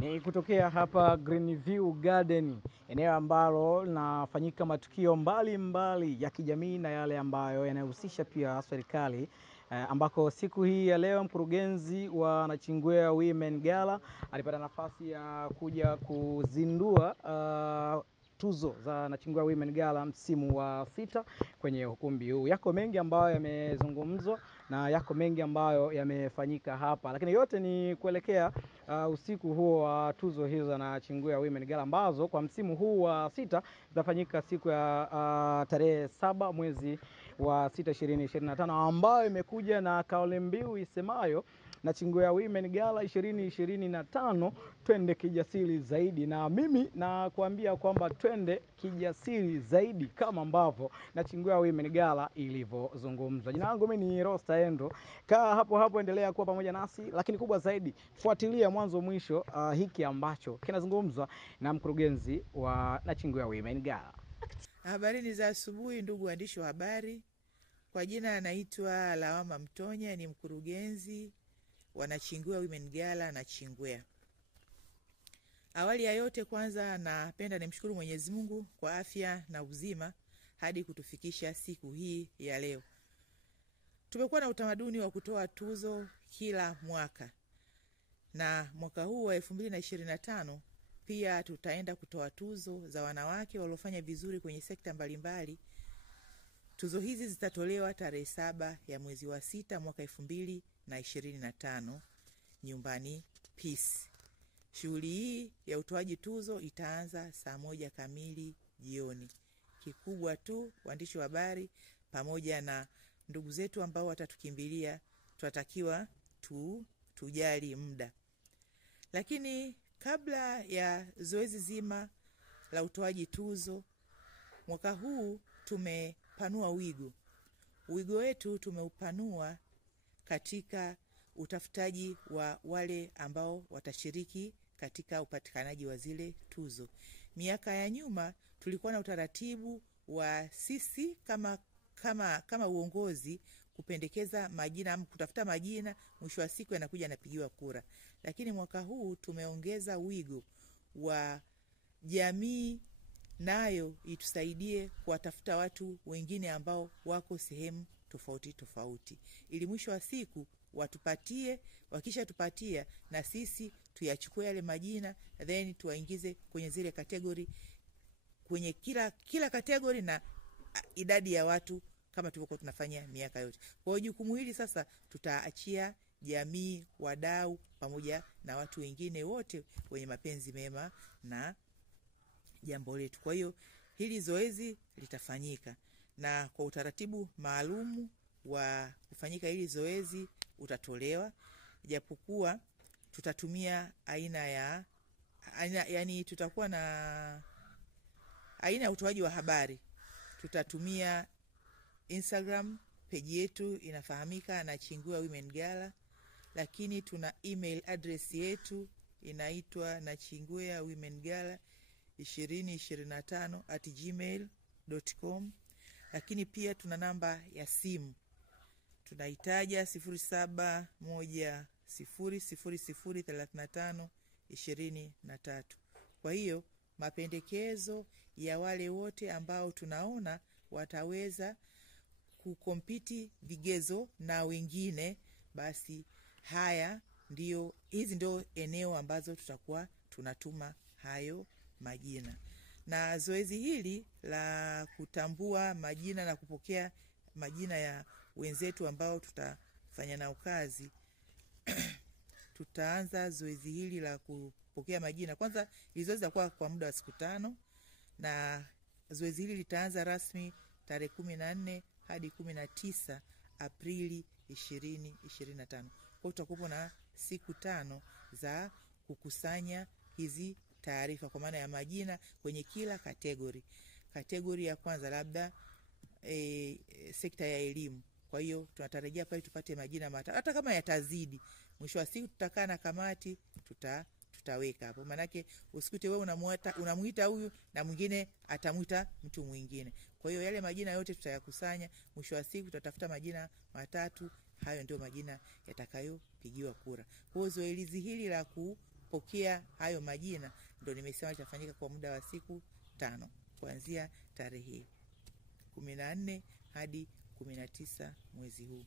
Ni kutokea hapa Greenview Garden, eneo ambalo linafanyika matukio mbalimbali ya kijamii na yale ambayo yanahusisha pia serikali, ambako siku hii ya leo mkurugenzi wa Nachingwea Women Gala alipata nafasi ya kuja kuzindua tuzo za Nachingwea Women Gala msimu wa 6 kwenye ukumbi huu. Yako mengi ambayo yamezungumzwa na yako mengi ambayo yamefanyika hapa, lakini yote ni kuelekea usiku huo wa tuzo hizo za Nachingwea Women Gala ambazo kwa msimu huu wa 6 zitafanyika siku ya tarehe 7 mwezi wa 6 2025, ambayo imekuja na kauli mbiu isemayo Nachingwea Women Gala 2025 twende kijasiri zaidi. Na mimi nakuambia kwamba twende kijasiri zaidi kama ambavyo Nachingwea Women Gala ilivyozungumzwa. Jina langu mimi ni Rosta Endo. Kaa hapo hapo, endelea kuwa pamoja nasi, lakini kubwa zaidi fuatilia mwanzo mwisho hiki ambacho kinazungumzwa na mkurugenzi wa Nachingwea Women Gala. Habarini za asubuhi ndugu waandishi wa habari. Kwa jina anaitwa Lawama Mtonya, ni mkurugenzi wa Nachingwea Women Gala Nachingwea. Awali ya yote, kwanza napenda nimshukuru Mwenyezi Mungu kwa afya na uzima hadi kutufikisha siku hii ya leo. Tumekuwa na utamaduni wa kutoa tuzo kila mwaka, na mwaka huu wa 2025 pia tutaenda kutoa tuzo za wanawake waliofanya vizuri kwenye sekta mbalimbali. Tuzo hizi zitatolewa tarehe 7 ya mwezi wa 6 mwaka 2025 nyumbani Peace. Shughuli hii ya utoaji tuzo itaanza saa 1 kamili jioni. Kikubwa tu, waandishi wa habari pamoja na ndugu zetu ambao watatukimbilia, tunatakiwa tujali muda. Lakini kabla ya zoezi zima la utoaji tuzo, mwaka huu tumepanua wigo. Wigo wetu tumeupanua katika utafutaji wa wale ambao watashiriki katika upatikanaji wa zile tuzo. Miaka ya nyuma tulikuwa na utaratibu wa sisi kama uongozi kupendekeza majina ama kutafuta majina, mwisho wa siku yanakuja yanapigiwa kura. Lakini mwaka huu tumeongeza wigo wa jamii, nayo itusaidie kuwatafuta watu wengine ambao wako sehemu tofauti tofauti, ili mwisho wa siku watupatie, wakisha tupatia na sisi tuyachukue yale majina, then tuwaingize kwenye zile kategori, kwenye kila kategori na idadi ya watu kama tulivyokuwa tunafanya miaka yote. Kwa hiyo jukumu hili sasa tutaachia jamii, wadau pamoja na watu wengine wote wenye mapenzi mema na jambo letu. Kwa hiyo hili zoezi litafanyika, na kwa utaratibu maalumu wa kufanyika hili zoezi utatolewa, japokuwa tutatumia yani tutakuwa na aina ya utoaji wa habari. Tutatumia Instagram, page yetu inafahamika Nachingwea Women Gala, lakini tuna email address yetu inaitwa Nachingwea Women Gala 2025@gmail.com. Lakini pia tuna namba ya simu, tunaitaja 0710003523. Kwa hiyo mapendekezo ya wale wote ambao tunaona wataweza kukompiti vigezo na wengine, basi hizi ndio eneo ambazo tutakuwa tunatuma hayo majina. Na zoezi hili la kutambua majina na kupokea majina ya wenzetu ambao tutafanya nao kazi tutaanza zoezi hili la kupokea majina. Kwanza hili zoezi litakuwa kwa muda wa siku 5, na zoezi hili litaanza rasmi tarehe 14 hadi 19 Aprili 2025. Kwa tutakuwa na siku 5 za kukusanya hizi taarifa kwa maana ya majina kwenye kila kategori. Kategori ya kwanza labda sekta ya elimu. Kwa hiyo tunatarajia pale tupate majina matatu. Hata kama yatazidi, mwisho wa siku tutakaa na kamati tutaweka hapo. Manake usikute wewe unamuita huyu na mwingine atamuita mtu mwingine. Kwa hiyo yale majina yote tutayakusanya, mwisho wa siku tutatafuta majina matatu, hayo ndio majina yatakayopigiwa kura. Kwa hiyo zoezi hili la kupokea hayo majina, ndio nimesema itafanyika kwa muda wa siku 5 kuanzia tarehe 14 hadi 19 mwezi huu.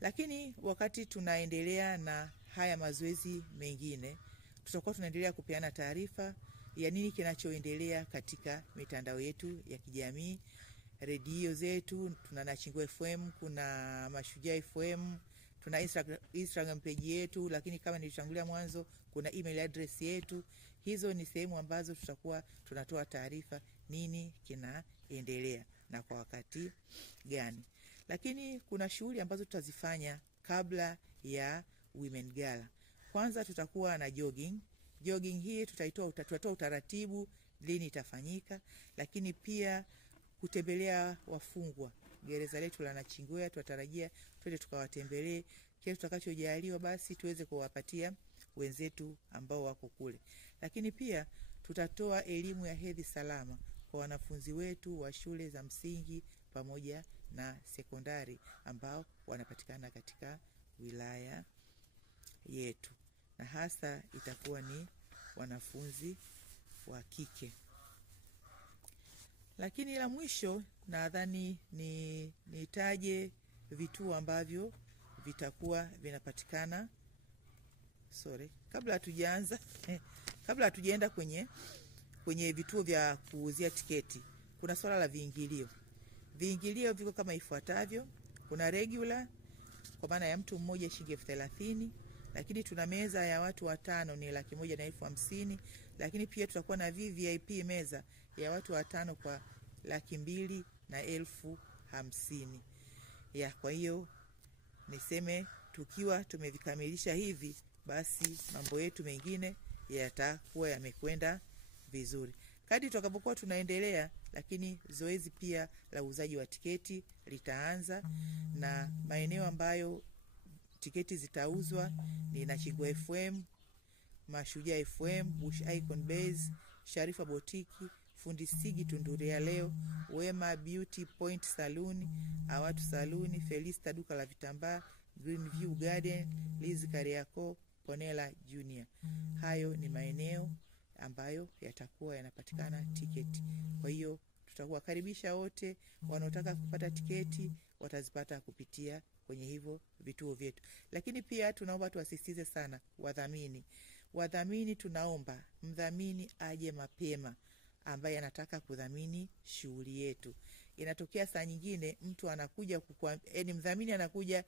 Lakini wakati tunaendelea na haya mazoezi mengine, tutakuwa tunaendelea kupeana taarifa ya nini kinachoendelea katika mitandao yetu ya kijamii, redio zetu. Tuna Nachingwea FM, kuna Mashujaa FM, tuna Instagram page yetu, lakini kama nilitangulia mwanzo kuna email address yetu. Hizo ni sehemu ambazo tutakuwa tunatoa taarifa nini kinaendelea na kwa wakati gani. Lakini kuna shughuli ambazo tutazifanya kabla ya Women Gala. Kwanza tutakuwa na jogging. Jogging hii tutatoa utaratibu lini itafanyika, lakini pia kutembelea wafungwa. Gereza letu la Nachingwea tunatarajia twende tukawatembelee, kile tutakachojaliwa basi tuweze kuwapatia wenzetu ambao wako kule. Lakini pia tutatoa elimu ya hedhi salama kwa wanafunzi wetu wa shule za msingi pamoja na sekondari ambao wanapatikana katika wilaya yetu, na hasa itakuwa ni wanafunzi wa kike. Lakini la mwisho nadhani nitaje vituo ambavyo vitakuwa vinapatikana. Kabla hatujaenda kwenye vituo vya kuuzia tiketi, kuna swala la viingilio. Viingilio viko kama ifuatavyo. Kuna regular kwa maana ya mtu mmoja shilingi 30,000, lakini tuna meza ya watu 5 ni 150,000, lakini pia tutakuwa na VIP meza ya watu 5 kwa 250,000. Kwa hiyo niseme tukiwa tumevikamilisha hivi, basi mambo yetu mengine yatakuwa yamekwenda vizuri kadri tutakapokuwa tunaendelea. Lakini zoezi pia la uuzaji wa tiketi litaanza, na maeneo ambayo tiketi zitauzwa ni Nachingwea FM, Mashujaa FM, Bush Icon Base, Sharifa Botiki, Fundi Sigi Tunduria Leo, Wema Beauty Point Saloon, Awatu Saloon, Felista duka la vitambaa, Green View Garden, Liz Kariako, Ponela Junior. Hayo ni maeneo ambayo yatakuwa yanapatikana tiketi. Kwa hiyo tutakuwakaribisha wote wanaotaka kupata tiketi, watazipata kupitia kwenye hivyo vituo vyetu. Lakini pia tunaomba tuasisitize sana wadhamini, tunaomba mdhamini aje mapema ambaye anataka kudhamini shughuli yetu. Inatokea saa nyingine mtu anakuja mdhamini anakuja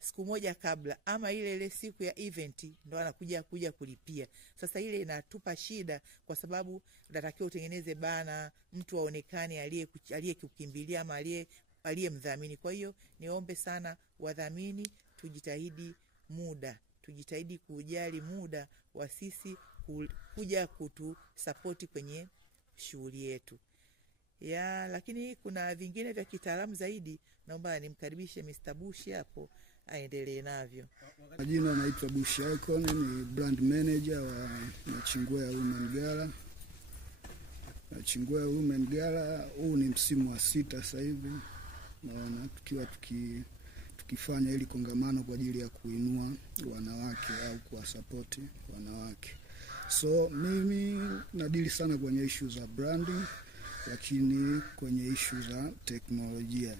siku moja kabla, ama ile siku ya event ndo anakuja kulipia. Sasa ile inatupa shida, kwa sababu unatakiwa utengeneze bana, mtu aonekane aliyekukimbilia ama aliyemdhamini. Kwa hiyo niombe sana wadhamini, tujitahidi kujali muda wa sisi kuja kutusapoti kwenye shughuli yetu. Lakini kuna vingine vya kitaalamu zaidi, naomba nimkaribishe Mr. Bush hapo aendelee navyo. Majina naitwa Bush Icon, ni brand manager wa Nachingwea Women Gala. Nachingwea Women Gala huu ni msimu wa 6 sasa hivi. Naona tukiwa tukifanya ili kongamano kwa ajili ya kuinua wanawake au kuwasupport wanawake. So mimi nadili sana kwenye issue za branding, lakini kwenye issue za teknolojia.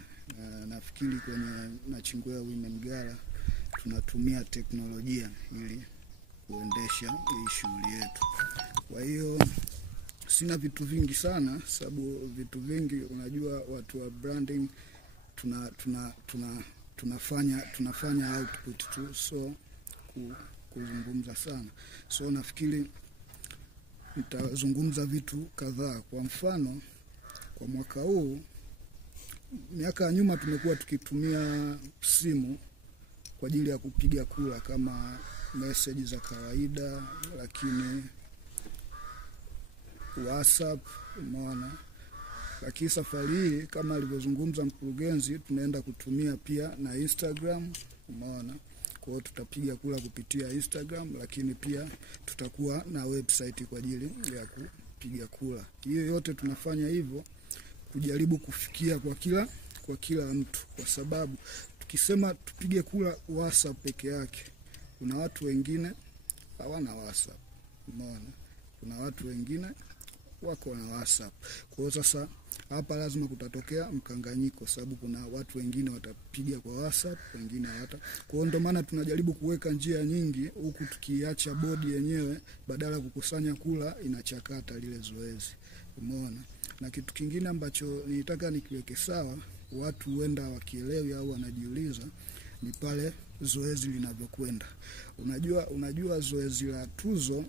Nafikiri kwenye Nachingwea Women Gala tunatumia teknolojia ili kuendesha hii shughuli yetu. Kwa hiyo sina vitu vingi sana, sababu vitu vingi unajua watu wa branding tunafanya output tu, so kuzungumza sana. So nafikiri nitazungumza vitu kadhaa. Kwa mfano, kwa mwaka huu, miaka ya nyuma tumekuwa tukitumia simu kwa ajili ya kupiga kura kama message za kawaida, lakini WhatsApp, umeona. Lakini safari hii kama alivyozungumza mkurugenzi, tunaenda kutumia pia na Instagram, umeona. Kwa hiyo tutapiga kura kupitia Instagram, lakini pia tutakuwa na website kwa ajili ya kupiga kura. Hiyo yote tunafanya hivyo kujaribu kufikia kwa kila mtu, kwa sababu tukisema tupige kura WhatsApp peke yake, kuna watu wengine hawana WhatsApp. Umeona, kuna watu wengine wako na WhatsApp. Kwa hiyo sasa hapa lazima kutatokea mkanganyiko, sababu kuna watu wengine watapiga kwa WhatsApp, wengine hata. Kwa hiyo ndio maana tunajaribu kuweka njia nyingi, huku tukiacha bodi yenyewe badala ya kukusanya kula inachakata lile zoezi. Umeona? Na kitu kingine ambacho nilitaka nikiweke sawa, watu huenda wakielewi au wanajiuliza, ni pale zoezi linavyokwenda. Unajua zoezi la tuzo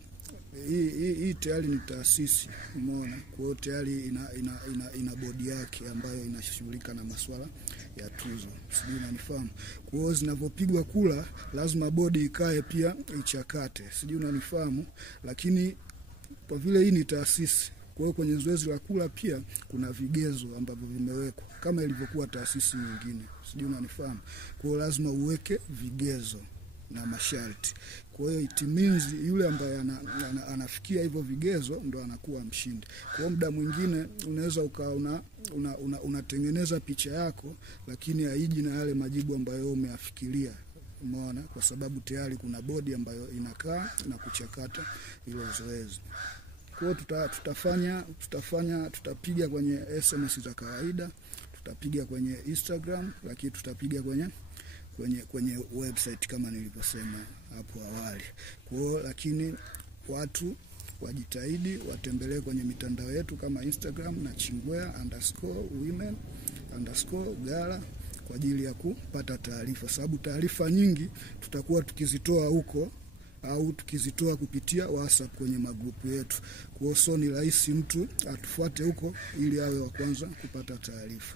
hii tayari ni taasisi. Umeona? Kwa hiyo tayari ina bodi yake ambayo inashughulika na masuala ya tuzo. Sijui unanifahamu. Kwa hiyo zinapopigwa kula lazima bodi ikae pia ichakate. Sijui unanifahamu. Lakini kwa vile hii ni taasisi, kwa hiyo kwenye zoezi la kula pia kuna vigezo ambavyo vimewekwa kama ilivyokuwa taasisi nyingine. Sijui unanifahamu. Kwa hiyo lazima uweke vigezo na masharti. Kwa hiyo it means yule ambaye anafikia hivyo vigezo ndo anakuwa mshindi. Kwa hiyo muda mwingine unaweza ukaona unatengeneza picha yako, lakini haiji na yale majibu ambayo umeafikiria. Umeona? Kwa sababu tayari kuna bodi ambayo inakaa na kuchakata hilo zoezi. Kwa hiyo tutapiga kwenye SMS za kawaida, tutapiga kwenye Instagram, lakini tutapiga kwenye website kama nilivyosema hapo awali. Kwa hiyo lakini watu wajitahidi watembelee kwenye mitandao yetu kama Instagram na Chingwea_women_gala kwa ajili ya kupata taarifa, sababu taarifa nyingi tutakuwa tukizitoa huko au tukizitoa kupitia WhatsApp kwenye magrupu yetu. Kwa hiyo ni rahisi mtu atufuate huko ili awe wa kwanza kupata taarifa.